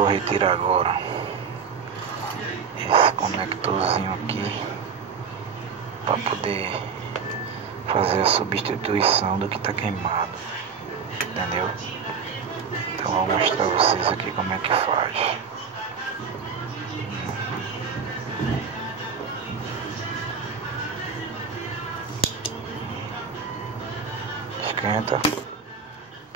vou retirar agora esse conectorzinho aqui para poder fazer a substituição do que está queimado, entendeu? Então vou mostrar a vocês aqui como é que faz. Esquenta,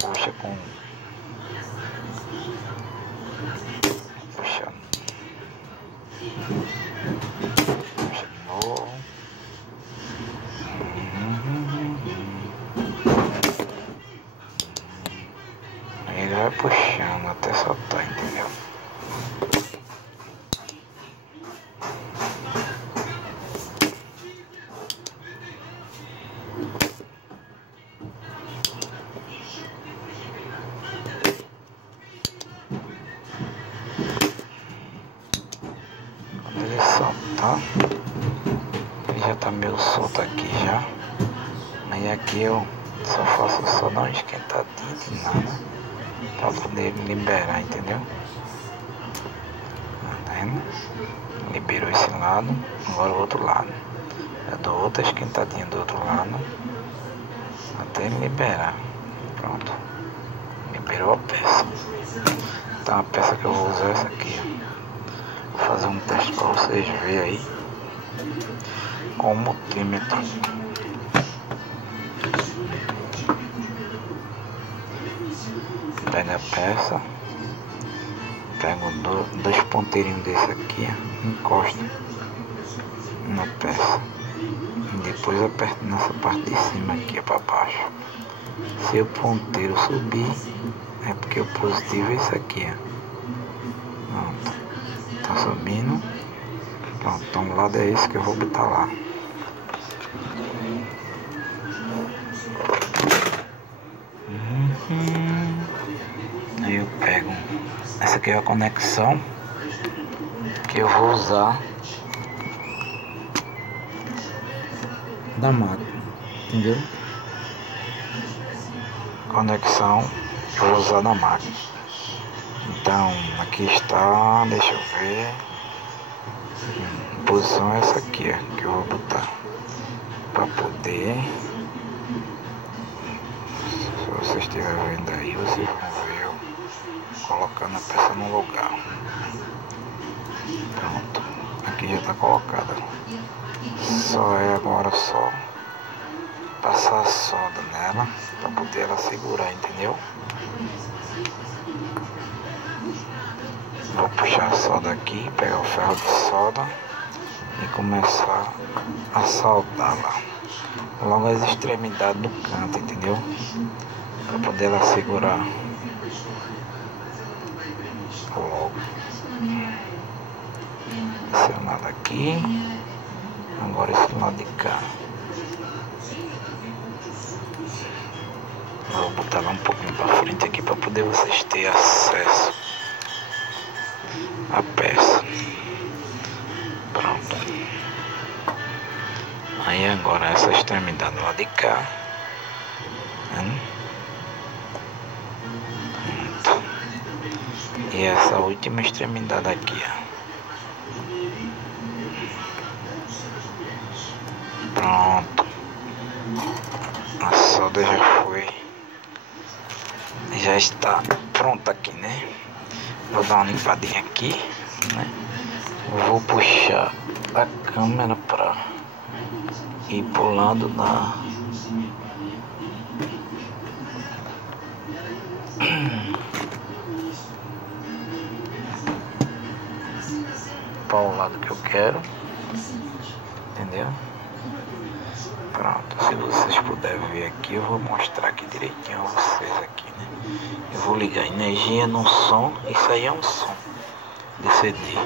puxa com puxa de novo. Aí ele vai puxando até soltar, entendeu? Quando ele soltar, ele já tá meio solto aqui já. Aí aqui eu só faço só dar uma esquentadinha de nada pra poder liberar, entendeu? Tá vendo? Liberou esse lado, agora o outro lado. Eu dou outra esquentadinha do outro lado até liberar. Pronto. Liberou a peça. Então a peça que eu vou usar é essa aqui. Vou fazer um teste pra vocês verem aí com o multímetro. Pega a peça, pego dois ponteirinhos desse aqui, encosta na peça e depois aperto nessa parte de cima aqui para baixo. Se o ponteiro subir, é porque o positivo é esse aqui, ó. Pronto, tá subindo. Pronto, então o lado é esse que eu vou botar lá. Aí eu pego, essa aqui é a conexão que eu vou usar da máquina, entendeu? Conexão que eu vou usar da máquina. Então aqui está, deixa eu ver, a posição é essa aqui, ó, que eu vou botar para poder, se vocês estiverem vendo aí, vocês vão ver eu colocando a peça no lugar. Pronto, aqui já está colocada. Só é agora só passar a solda nela para poder ela segurar, entendeu? Vou puxar a solda aqui, pegar o ferro de solda e começar a soldá-la logo as extremidades do canto, entendeu? Para poder ela segurar logo. Esse lado aqui, agora esse lado de cá. Vou botar lá um pouquinho para frente aqui para poder vocês terem acesso à peça. Pronto. Aí agora essa extremidade lá de cá. Pronto. E essa última extremidade aqui, ó. Pronto. A solda já foi. Já está pronta aqui, né? Vou dar uma limpadinha aqui, né? Vou puxar a câmera para ir pro lado da para o lado que eu quero, entendeu? Pronto, se vocês puderem ver aqui, eu vou mostrar aqui direitinho a vocês aqui, né? Eu vou ligar energia no som, isso aí é um som de CD.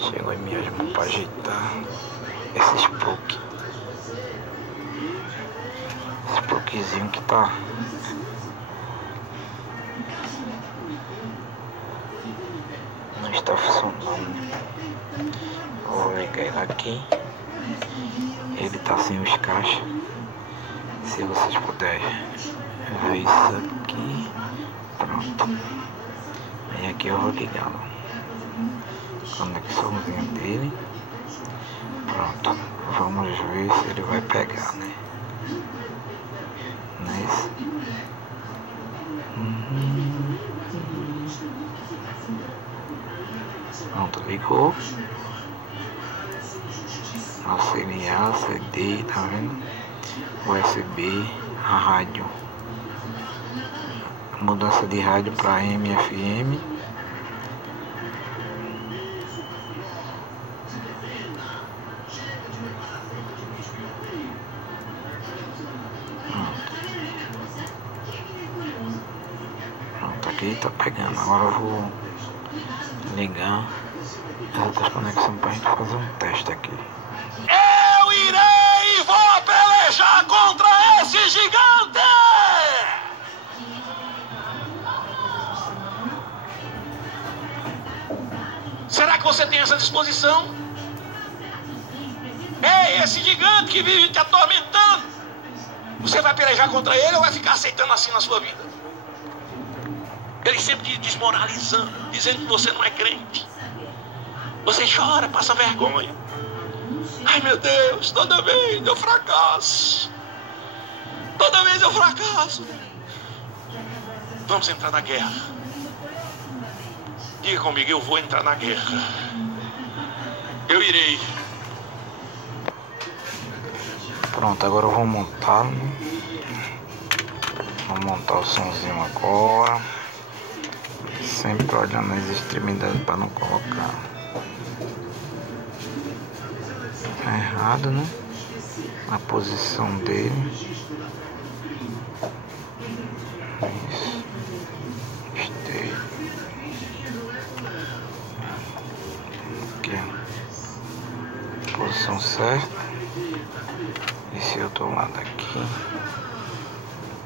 Chegou em minhas mãos para ajeitar esse spook. Esse spookzinho que tá não está funcionando. Vou ligar ele aqui. Ele tá sem os caixas. Se vocês puderem ver isso aqui. Pronto. Aí aqui eu vou ligar a conexãozinha dele. Pronto, vamos ver se ele vai pegar, né? Nesse. Pronto, ligou. Auxiliar, CD, tá vendo? USB, a rádio. Mudança de rádio para AM, FM. Pronto, aqui tá pegando. Agora eu vou ligar as outras conexões pra gente fazer um teste aqui. Eu irei e vou pelejar contra esse gigante! Será que você tem essa disposição? Ei, esse gigante que vive te atormentando, você vai pelejar contra ele ou vai ficar aceitando assim na sua vida? Ele sempre te desmoralizando, dizendo que você não é crente. Você chora, passa vergonha. Ai meu Deus, toda vez eu fracasso. Toda vez eu fracasso. Vamos entrar na guerra. Diga comigo, eu vou entrar na guerra. Eu irei. Pronto, agora eu vou montar. Vou montar o somzinho agora. Sempre olhando as extremidades para não colocar errado, né? A posição dele. Isso. Esteio. Aqui, ó. Posição certa. Esse outro lado aqui.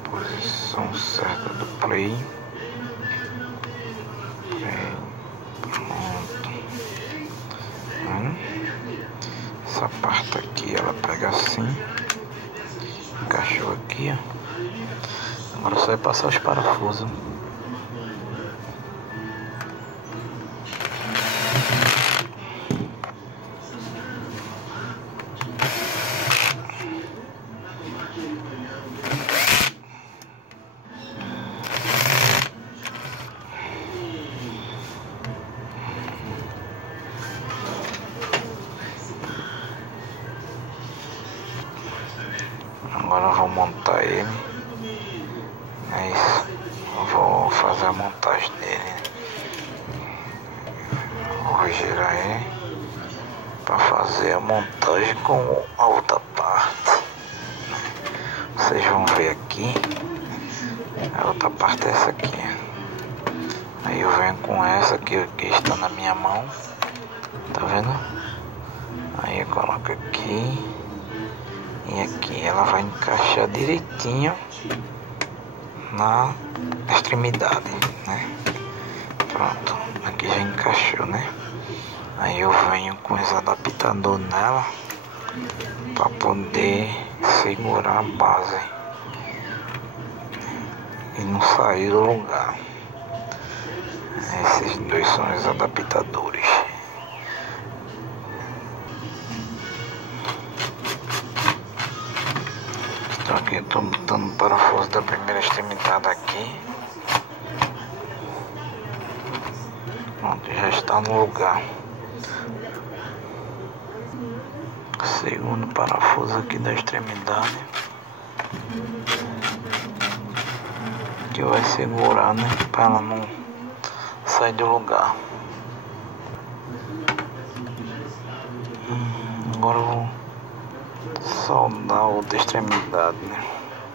Posição certa do play. Pronto. Essa parte aqui ela pega assim. Encaixou aqui, ó. Agora só vai passar os parafusos. Agora eu vou montar ele. É isso. Eu vou fazer a montagem dele. Vou girar ele para fazer a montagem com a outra parte. Vocês vão ver aqui. A outra parte é essa aqui. Aí eu venho com essa aqui que está na minha mão. Tá vendo? Aí eu coloco aqui. E aqui ela vai encaixar direitinho na extremidade, né? Pronto, aqui já encaixou, né? Aí eu venho com esse adaptador nela para poder segurar a base e não sair do lugar. Esses dois são os adaptadores. Então aqui eu estou botando o parafuso da primeira extremidade aqui. Pronto, já está no lugar. Segundo parafuso aqui da extremidade, que vai segurar, né, para ela não sair do lugar. Agora eu vou soldar a outra extremidade, né?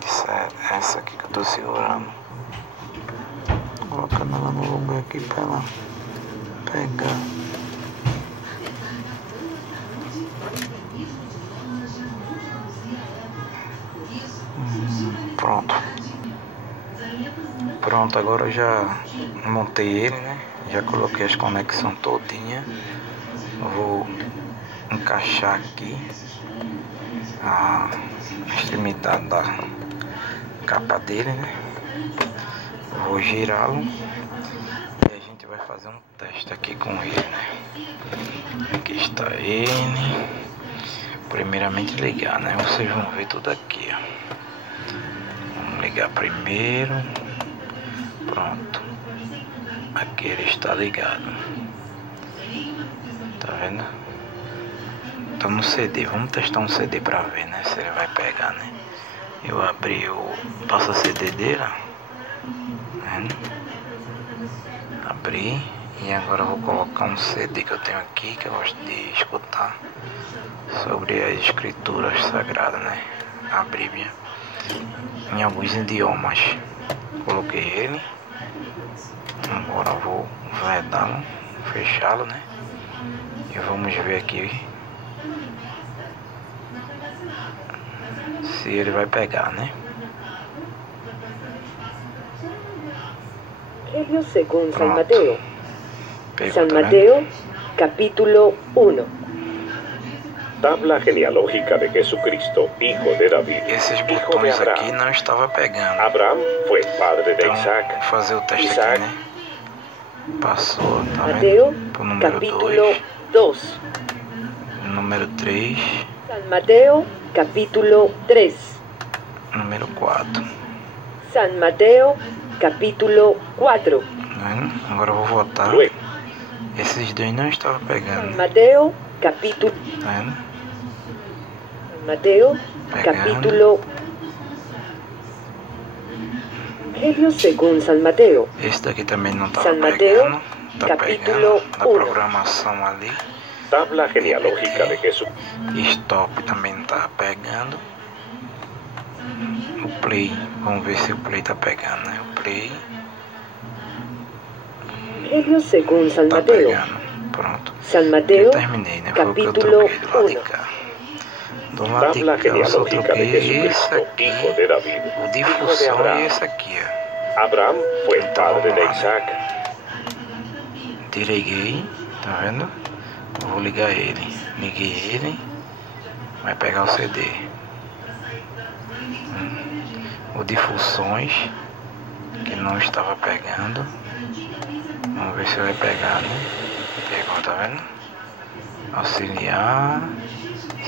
Isso é essa aqui que eu tô segurando. Colocando ela no lugar aqui para ela pegar. Pronto. Pronto, agora eu já montei ele, né? Já coloquei as conexões todinha. Vou encaixar aqui a extremidade da capa dele, né? Vou girá-lo e a gente gente vai fazer um teste aqui com ele, né? Aqui está ele. Primeiramente ligar, né? Vocês vão ver tudo aqui, ó. Vamos ligar primeiro. Pronto. Aqui ele está ligado. Tá vendo? Tá no CD. Vamos testar um CD pra ver, né? Se ele vai pegar, né? Eu abri o passa-CD dele, ó. Tá vendo? Abri. E agora eu vou colocar um CD que eu tenho aqui, que eu gosto de escutar sobre as escrituras sagradas, né? A Bíblia em alguns idiomas. Coloquei ele. Agora eu vou vedá-lo, fechá-lo, né? E vamos ver aqui se ele vai pegar, né? Evangelio según San Mateo. Pegou, San tá vendo? Mateo, capítulo 1. Tabla genealógica de Jesucristo, hijo de David, Esses hijo de botões aqui Abraham. não estava pegando. Abraham fue padre de Então, Isaac. vou fazer o teste Isaac. aqui, né? Passou, tá Mateo, vendo? Pro número capítulo 2, 2. número 3, San Mateo, capítulo 3. número 4. San Mateo, capítulo 4. Tá vendo? Agora eu vou votar. Luego, Esses dois não estavam San pegando. Mateo, capítulo. Tá vendo? San Mateo, Pegando. capítulo. Evangelio según San Mateo. Esse daqui também não estava San Mateo, pegando. Tá capítulo pegando na 1. programação ali. tabla genealógica de Jesús. Stop também não tá pegando. O play, vamos ver se o play tá pegando, né? O play Evangelio según San tá Mateo. pegando. Pronto. San Eu Mateo, terminei, né? Foi o que eu capítulo troquei do lado de 1. cá. Do lado de Tabla cá eu só genealógica de troquei esse Jesucristo, aqui, hijo de David, o hijo de difusão e Abraham. esse aqui, ó. Abraham fue Então, padre vamos de lá, né? Isaac. Desliguei, tá vendo? Eu vou ligar ele. Liguei ele. Vai pegar o CD. O de funções, que não estava pegando. Vamos ver se vai pegar, né? Pegou, tá vendo? Auxiliar,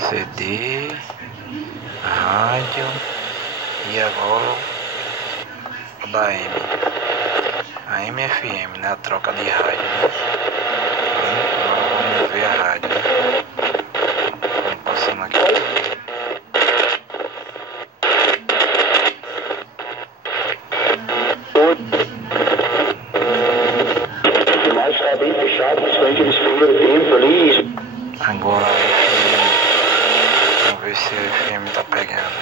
CD, rádio e agora o da AM. A MFM, né? A troca de rádio, né? Agora vamos ver a rádio, né? Vamos passando aqui. Mas está bem fechado, principalmente nesse primeiro tempo ali. Agora a FM. Vamos ver se a FM tá pegando.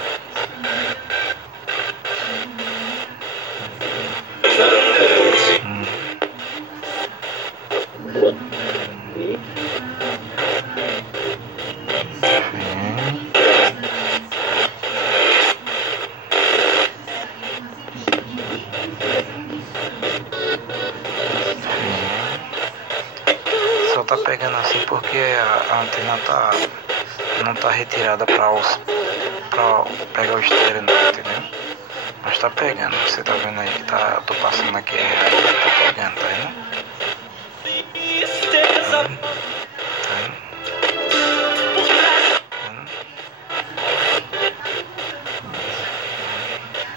Só tá pegando assim porque a antena não tá retirada pra pegar o estéreo não, entendeu? Mas tá pegando, você tá vendo aí que eu tô passando aqui, tá pegando, tá vendo? Tá vendo?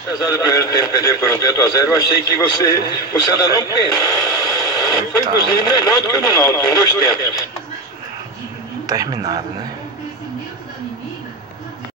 Apesar do primeiro tempo perder por 1-0, eu achei que você ainda não pensa. Foi inclusive melhor do que o do Náutico, em 2 tempos. Terminado, né?